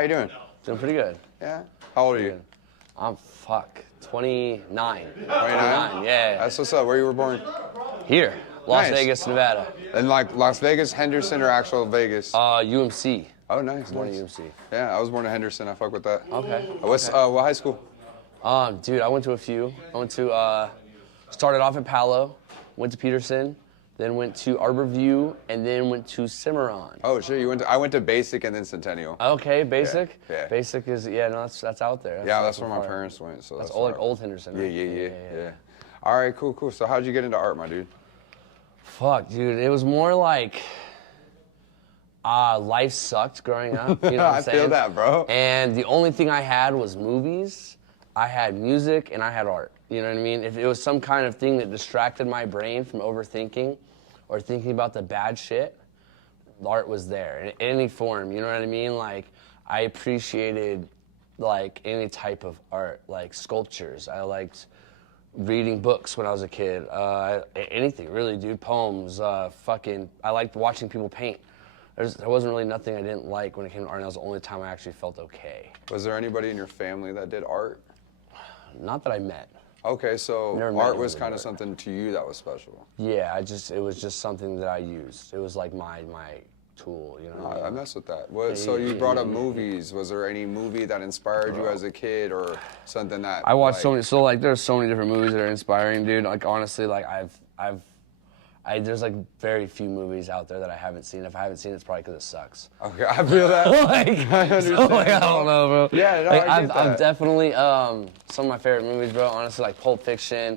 How you doing? Doing pretty good. Yeah? How old are you? I'm 29. 29? Yeah. That's what's up. Where you were born? Here, Las Nice. Vegas, Nevada. In like Las Vegas, Henderson, or actual Vegas? UMC. Oh, nice. Born at Nice. UMC. Yeah, I was born in Henderson. I fuck with that. Okay. What high school? Dude, I went to a few. I went to, started off at Palo, went to Peterson, then went to Arborview, and then went to Cimarron. Oh, shit. I went to Basic and then Centennial. Okay, Basic? Yeah. Basic is, no, that's out there. That's where my parents went. So that's all like old Henderson, right? Yeah. All right, cool. So how'd you get into art, my dude? Fuck, dude. It was more like life sucked growing up. You know what I'm saying? I feel that, bro. And the only thing I had was movies, I had music, and I had art. You know what I mean? If it was some kind of thing that distracted my brain from overthinking or thinking about the bad shit, art was there in any form. You know what I mean? Like, I appreciated like any type of art, like sculptures. I liked reading books when I was a kid. Anything really, dude. Poems. I liked watching people paint. There wasn't really nothing I didn't like when it came to art, and that was the only time I actually felt okay. Was there anybody in your family that did art? Not that I met. Okay, so Never met art was anyone kind of that did art. something to you that was special. Yeah, it was just something that I used. It was like my tool, you know? I mess with that. So you brought up movies. Was there any movie that inspired you as a kid or something that... I watched so many, there's so many different movies that are inspiring, dude. Like, honestly, like, there's like very few movies out there that I haven't seen. If I haven't seen it, it's probably because it sucks. Okay, I feel that. I understand. So, like, I don't know, bro. Yeah, no, like, I get that. I've definitely, some of my favorite movies, bro, honestly, like Pulp Fiction,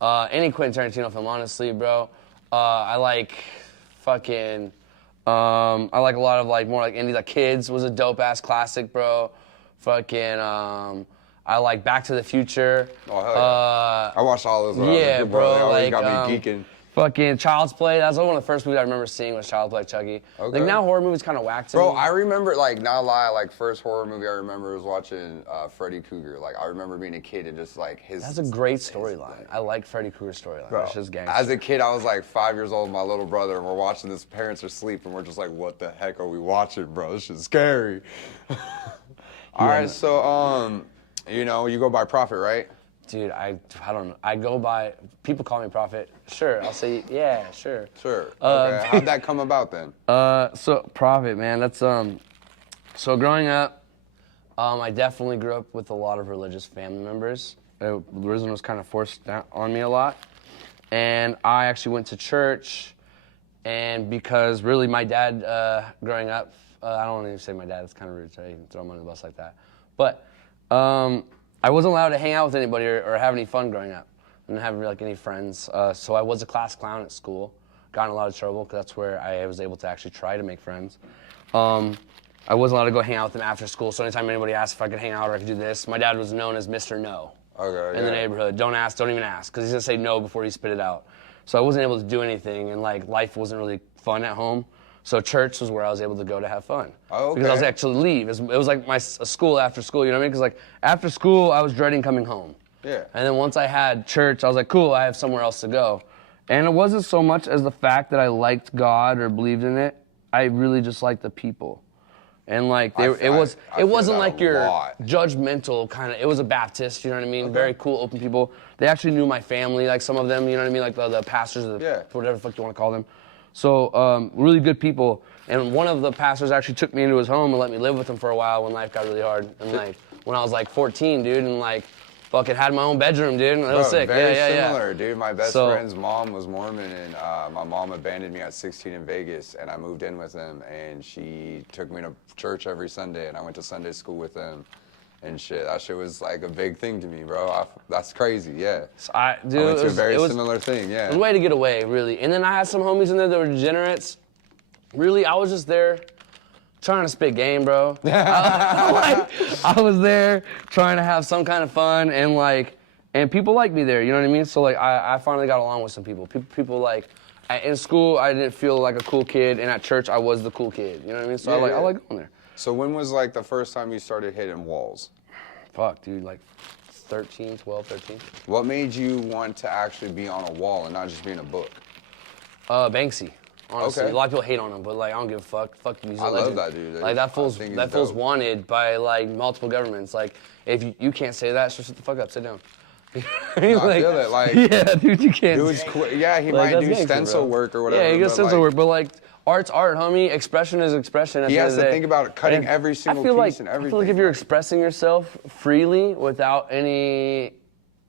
any Quentin Tarantino film, honestly, bro. I like fucking, I like a lot of like, more like indie, like Kids was a dope-ass classic, bro. Fucking, I like Back to the Future. Oh, hell yeah. I watched all those when I was a kid, bro. They always like, got me geeking. Fucking Child's Play. That's one of the first movies I remember seeing was Child's Play, Chucky. Okay. Like, now horror movies kind of whack to Bro, me. I remember, like, not lie, like, first horror movie I remember was watching Freddy Krueger. Like, I remember being a kid and just, like, his... That's a great storyline. I like Freddy Krueger's storyline. That's just gangster. As a kid, I was, like, 5 years old with my little brother, and we're watching this. Parents are asleep, and we're just like, what the heck are we watching, bro? This shit's scary. All right, so, you know, you go by Prophet, right? Dude, I don't know. I go by, people call me Prophet. Sure, I'll say, yeah, sure. Sure. Okay. How'd that come about then? So Prophet, man, that's, so growing up, I definitely grew up with a lot of religious family members. Religion was kind of forced on me a lot. And I actually went to church, and because really my dad, growing up, I don't want to even say my dad, it's kind of rude to even throw him under the bus like that. But, I wasn't allowed to hang out with anybody or have any fun growing up. I didn't have like any friends. So I was a class clown at school. Got in a lot of trouble because that's where I was able to actually try to make friends. I wasn't allowed to go hang out with them after school. So anytime anybody asked if I could hang out or I could do this, my dad was known as Mr. No in the neighborhood. Don't ask, don't even ask, because he's gonna say no before he spit it out. So I wasn't able to do anything, and like life wasn't really fun at home. So church was where I was able to go to have fun. Oh, okay. Because I was actually leave. It was like a school after school, you know what I mean? Because like after school, I was dreading coming home. Yeah. And then once I had church, I was like, cool, I have somewhere else to go. And it wasn't so much as the fact that I liked God or believed in it. I really just liked the people. And like it wasn't like your judgmental kind of. It was a Baptist, you know what I mean? Okay. Very cool, open people. They actually knew my family, like some of them, you know what I mean? Like the pastors, whatever the fuck you want to call them. So really good people, and one of the pastors actually took me into his home and let me live with him for a while when life got really hard, and like when I was like 14, dude, and like fucking had my own bedroom, dude, and it was sick. Very similar, dude. My best So, friend's mom was Mormon, and my mom abandoned me at 16 in Vegas, and I moved in with him, and she took me to church every Sunday, and I went to Sunday school with them. And shit, that shit was like a big thing to me, bro. That's crazy, yeah. So I went to a very similar thing, yeah. It was a way to get away, really. And then I had some homies in there that were degenerates. Really, I was just there trying to spit game, bro. I was there trying to have some kind of fun, and people liked me there, you know what I mean? So like, I finally got along with some people. People like, in school, I didn't feel like a cool kid, and at church, I was the cool kid, you know what I mean? So I like going there. So when was like the first time you started hitting walls? Fuck, dude, like 13. What made you want to actually be on a wall and not just be in a book? Banksy. honestly. Okay. A lot of people hate on him, but like I don't give a fuck. Fuck the music I legend. love that dude. Like that fool's dope. wanted by like multiple governments. Like if you can't say that, so shut the fuck up, sit down. I mean, I feel it. Like, yeah, dude, you can't. Yeah, he like, might do gangster, stencil bro. work or whatever. Yeah, he does stencil like, work, but like art's art, homie. Expression is expression. He has to think about cutting every single piece and everything. I feel like if you're expressing yourself freely without any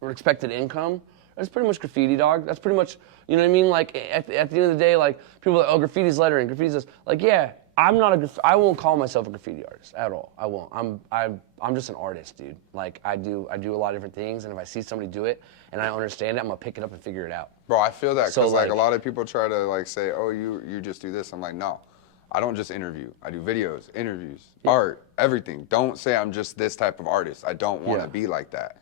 expected income, that's pretty much graffiti, dog. That's pretty much, you know what I mean? Like at the end of the day, like people are like, oh, graffiti's lettering, graffiti's this. Like, yeah, I won't call myself a graffiti artist at all. I won't. I'm just an artist, dude. Like I do a lot of different things, and if I see somebody do it and I understand it, I'm gonna pick it up and figure it out. Bro, I feel that because So, like a like- lot of people try to like say, oh, you just do this. I'm like, no, I don't just interview. I do videos, interviews, art, everything. Don't say I'm just this type of artist. I don't want to Yeah. be like that.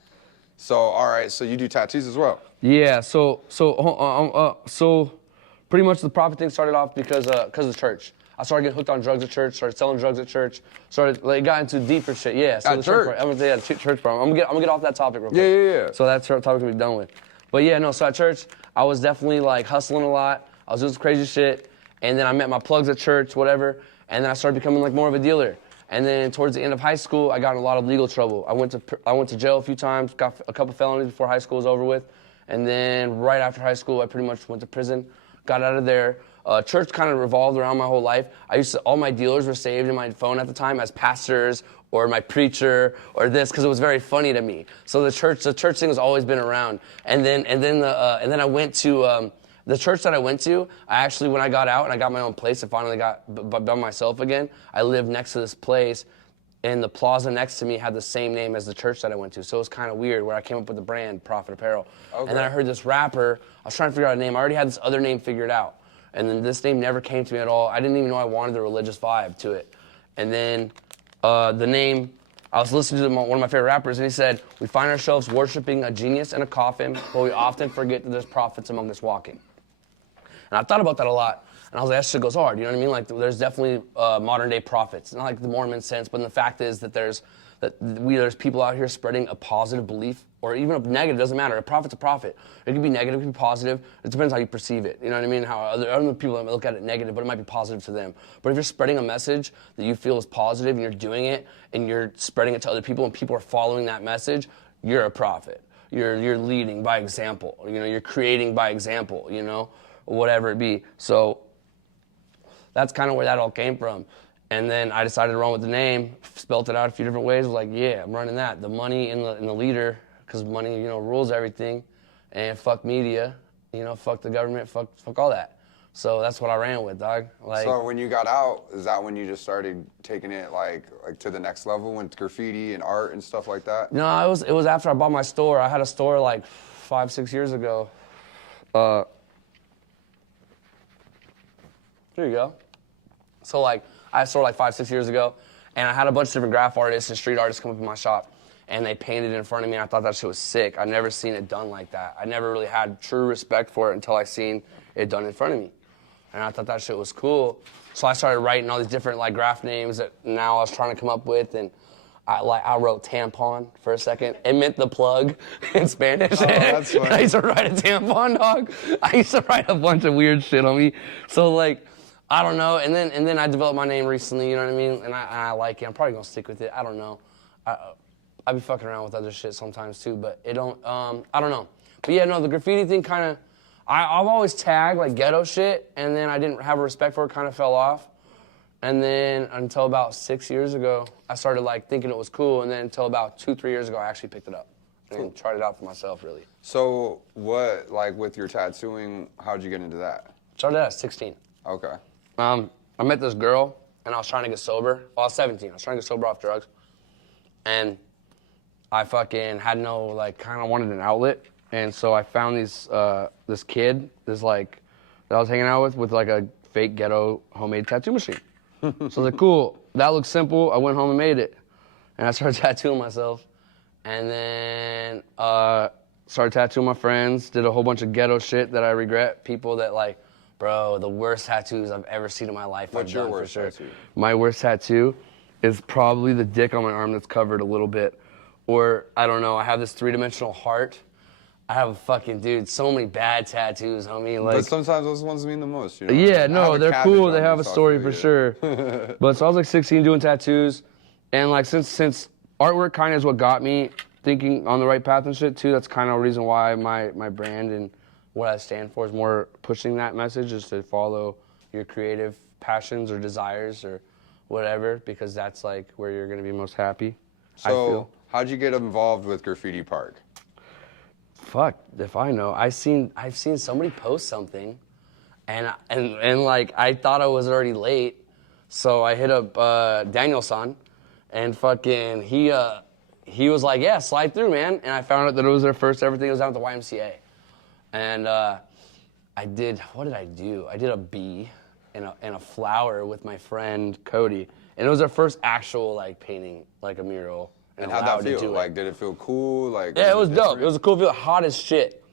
So all right, so you do tattoos as well. Yeah, so pretty much the Prophet thing started off because of the church. I started getting hooked on drugs at church, started selling drugs at church, got into deeper shit. Yeah, so At the church? part, I'm gonna say church part. I'm gonna get off that topic real quick. Yeah. So that topic can be done with. But yeah, no, so at church, I was definitely like hustling a lot. I was doing some crazy shit, and then I met my plugs at church, whatever, and then I started becoming like more of a dealer. And then towards the end of high school, I got in a lot of legal trouble. I went to jail a few times, got a couple felonies before high school was over with, and then right after high school, I pretty much went to prison, got out of there. Church kind of revolved around my whole life. All my dealers were saved in my phone at the time as pastors or my preacher or this because it was very funny to me. So the church thing has always been around. And then I went to the church that I went to. I actually, when I got out and I got my own place, I finally got by myself again. I lived next to this place, and the plaza next to me had the same name as the church that I went to. So it was kind of weird where I came up with the brand Prophit Apperal. Okay. And then I heard this rapper. I was trying to figure out a name. I already had this other name figured out. And then this name never came to me at all. I didn't even know I wanted the religious vibe to it. And then the name, I was listening to one of my favorite rappers, and he said, we find ourselves worshiping a genius in a coffin, but we often forget that there's prophets among us walking. And I thought about that a lot. And I was like, that shit goes hard, you know what I mean? Like, there's definitely modern day prophets. Not like the Mormon sense, but the fact is that there's people out here spreading a positive belief, or even a negative, doesn't matter. A prophet's a prophet. It can be negative, it can be positive. It depends how you perceive it. You know what I mean? How other people look at it negative, but it might be positive to them. But if you're spreading a message that you feel is positive, and you're doing it, and you're spreading it to other people, and people are following that message, you're a prophet. You're leading by example. You know, you're creating by example, you know, whatever it be. So that's kind of where that all came from. And then I decided to run with the name, spelt it out a few different ways. Was like, yeah, I'm running that. The money in the leader, because money, you know, rules everything. And fuck media, you know, fuck the government, fuck all that. So that's what I ran with, dog. Like, So when you got out, is that when you just started taking it like to the next level with graffiti and art and stuff like that? No, it was after I bought my store. I had a store like 5-6 years ago. There you go. So like, I had a store like 5-6 years ago, and I had a bunch of different graph artists and street artists come up in my shop, and they painted in front of me. I thought that shit was sick. I'd never seen it done like that. I never really had true respect for it until I seen it done in front of me. And I thought that shit was cool. So I started writing all these different like graph names that now I was trying to come up with, and I wrote tampon for a second. It meant the plug in Spanish. Oh, that's funny. I used to write a tampon, dog. I used to write a bunch of weird shit on me. So like, I don't know. And then I developed my name recently, you know what I mean? And I like it. I'm probably gonna stick with it. I don't know. I be fucking around with other shit sometimes too, but it don't. I don't know. But yeah, no, the graffiti thing kind of. I've always tagged like ghetto shit, and then I didn't have a respect for it. Kind of fell off. And then until about 6 years ago, I started like thinking it was cool. And then until about 2-3 years ago, I actually picked it up and tried it out for myself, really. So what, like with your tattooing, how'd you get into that? Started at 16. Okay. I met this girl, and I was trying to get sober. Well, I was 17. I was trying to get sober off drugs. And I fucking had no, like, kind of wanted an outlet. And so I found this kid, that I was hanging out with like a fake ghetto homemade tattoo machine. So I was like, cool, that looks simple. I went home and made it. And I started tattooing myself. And then started tattooing my friends, did a whole bunch of ghetto shit that I regret. People that like, bro, the worst tattoos I've ever seen in my life. What's your worst tattoo? My worst tattoo is probably the dick on my arm that's covered a little bit. Or, I don't know, I have this 3-dimensional heart. I have a fucking, dude, so many bad tattoos, homie. Like, But sometimes those ones mean the most, you know? yeah, I no, have a they're cabbage cool. on They me, have a so I story feel for you. sure. But so I was like 16 doing tattoos, and like since artwork kind of is what got me thinking on the right path and shit too. That's kind of a reason why my brand and what I stand for is more pushing that message, is to follow your creative passions or desires or whatever, because that's like where you're gonna be most happy. I So, feel. how'd you get involved with Graffiti Park? Fuck if I know. I've seen somebody post something, and like I thought I was already late, so I hit up Daniel-san, and fucking he was like, yeah, slide through, man. And I found out that it was their first ever thing. It was out at the YMCA, and what did I do? I did a bee and a flower with my friend Cody, and it was our first actual like painting, like a mural. And how'd that feel? Like, did it feel cool? Like, Yeah, it was dope. It was a cool feel, hot as shit.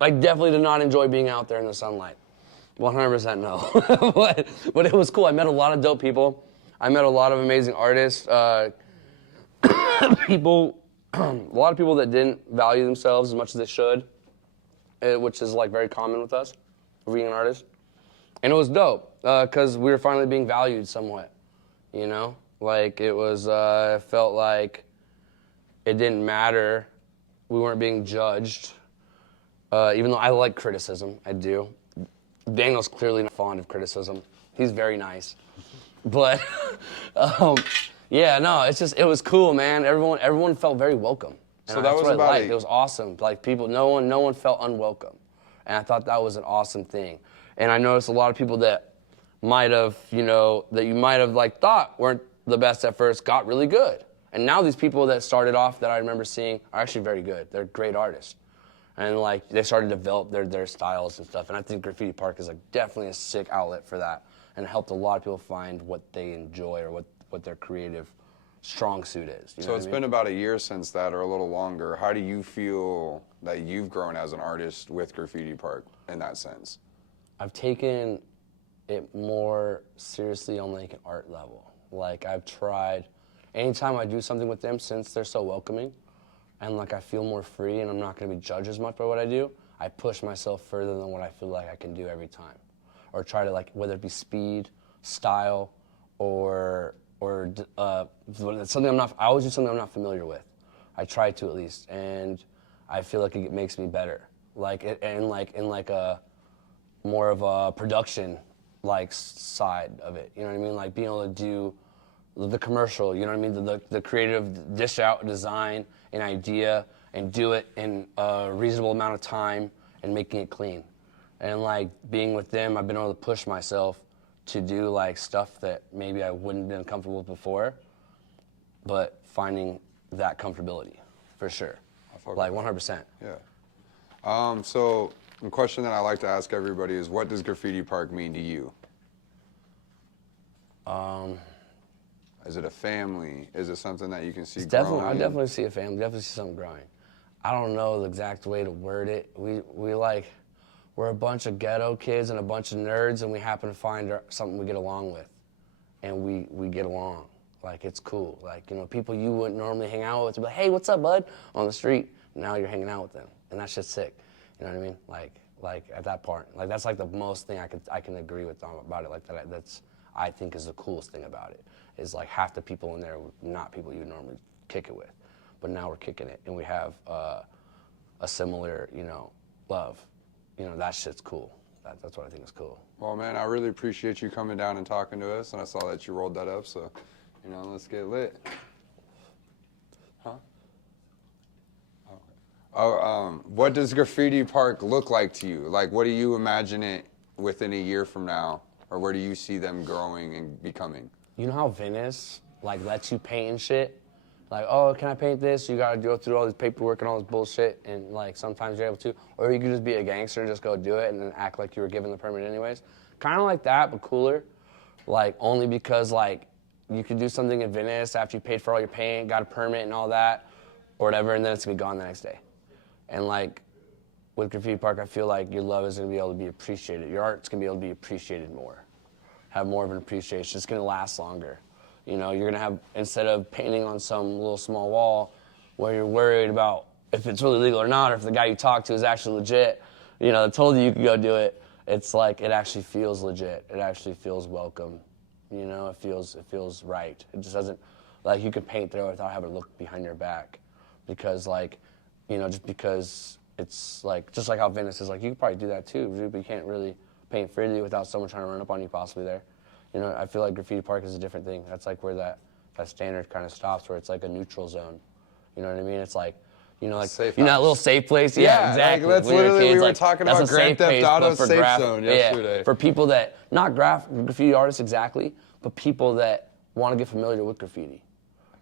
I definitely did not enjoy being out there in the sunlight. 100% no. but it was cool. I met a lot of dope people. I met a lot of amazing artists. People, a lot of people that didn't value themselves as much as they should, which is like very common with us, being an artist. And it was dope, because we were finally being valued somewhat, you know? Like, it was, felt like it didn't matter. We weren't being judged. Even though I like criticism, I do. Daniel's clearly not fond of criticism. He's very nice. But, yeah, no, it was cool, man. Everyone felt very welcome. And So that that's was what about I liked. It was awesome. Like, people, no one felt unwelcome. And I thought that was an awesome thing. And I noticed a lot of people that might have, that you might have like thought weren't the best at first got really good. And now these people that started off that I remember seeing are actually very good. They're great artists. And like they started to develop their styles and stuff. And I think Graffiti Park is like definitely a sick outlet for that, and helped a lot of people find what they enjoy or what their creative strong suit is. So it's been about a year since that, or a little longer. How do you feel that you've grown as an artist with Graffiti Park in that sense? I've taken it more seriously on like an art level. Like I've tried, anytime I do something with them, since they're so welcoming, and like I feel more free and I'm not gonna be judged as much by what I do, I push myself further than what I feel like I can do every time. Or try to like, whether it be speed, style, or something I always do something I'm not familiar with. I try to at least, and I feel like it makes me better. In a more of a production like side of it. You know what I mean? Like being able to do the commercial, you know what I mean? The creative dish out design, an idea, and do it in a reasonable amount of time and making it clean. And like being with them, I've been able to push myself to do like stuff that maybe I wouldn't have been comfortable with before, but finding that comfortability for sure. Like 100%. Yeah. So the question that I like to ask everybody is, what does Graffiti Park mean to you? Is it a family? Is it something that you can see growing? I definitely see a family, definitely see something growing. I don't know the exact way to word it. We're a bunch of ghetto kids and a bunch of nerds, and we happen to find something we get along with. And we get along. Like, it's cool. Like, people you wouldn't normally hang out with, be like, hey, what's up, bud? On the street. Now you're hanging out with them. And that shit's sick. You know what I mean? Like at that part. Like, that's like the most thing I can agree with them about it. Like, that's, I think, is the coolest thing about it. Is like half the people in there were not people you would normally kick it with. But now we're kicking it, and we have a similar, love. That shit's cool. That's what I think is cool. Well, man, I really appreciate you coming down and talking to us, and I saw that you rolled that up, so, let's get lit. Huh? Okay. Oh, what does Graffiti Park look like to you? Like, what do you imagine it within a year from now, or where do you see them growing and becoming? You know how Venice, lets you paint and shit? Like, oh, can I paint this? You gotta go through all this paperwork and all this bullshit, and sometimes you're able to. Or you could just be a gangster and just go do it and then act like you were given the permit anyways. Kind of like that, but cooler. Only because you could do something in Venice after you paid for all your paint, got a permit and all that, or whatever, and then it's gonna be gone the next day. And with Graffiti Park, I feel like your love is gonna be able to be appreciated. Your art's gonna be able to be appreciated more. Have more of an appreciation. It's gonna last longer. You're gonna have, instead of painting on some little small wall where you're worried about if it's really legal or not, or if the guy you talk to is actually legit, you know, that told you could go do it. It's like it actually feels legit. It actually feels welcome. You know, it feels right. It just doesn't, like, you can paint there without having to look behind your back, because, like, you know, just because it's like, just like how Venice is, like, you could probably do that too, but you can't really paint freely without someone trying to run up on you possibly there. You know, I feel like Graffiti Park is a different thing. That's like where that standard kind of stops, where it's like a neutral zone. You know what I mean? It's like, you know, like, Safe you know, that house. little safe place? Yeah, exactly. like, that's When we were literally, kids, we were like, talking that's about a Grand safe Theft place, Auto but for safe zone yesterday. Yeah, for people that, not graffiti artists exactly, but people that want to get familiar with graffiti.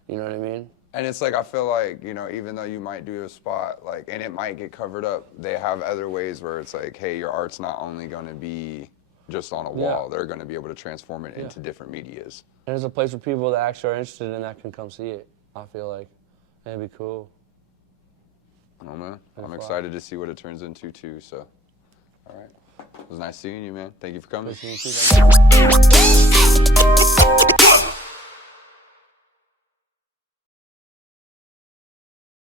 You know what I mean? And it's like, I feel like, you know, even though you might do a spot, like, and it might get covered up, they have other ways where it's like, hey, your art's not only going to be just on a wall, they're going to be able to transform it into different medias. And there's a place where people that actually are interested in that can come see it, I feel like. It'd be cool. Oh, man. I'm excited to see what it turns into, too, so. All right. It was nice seeing you, man. Thank you for coming. Nice seeing you too, thank you.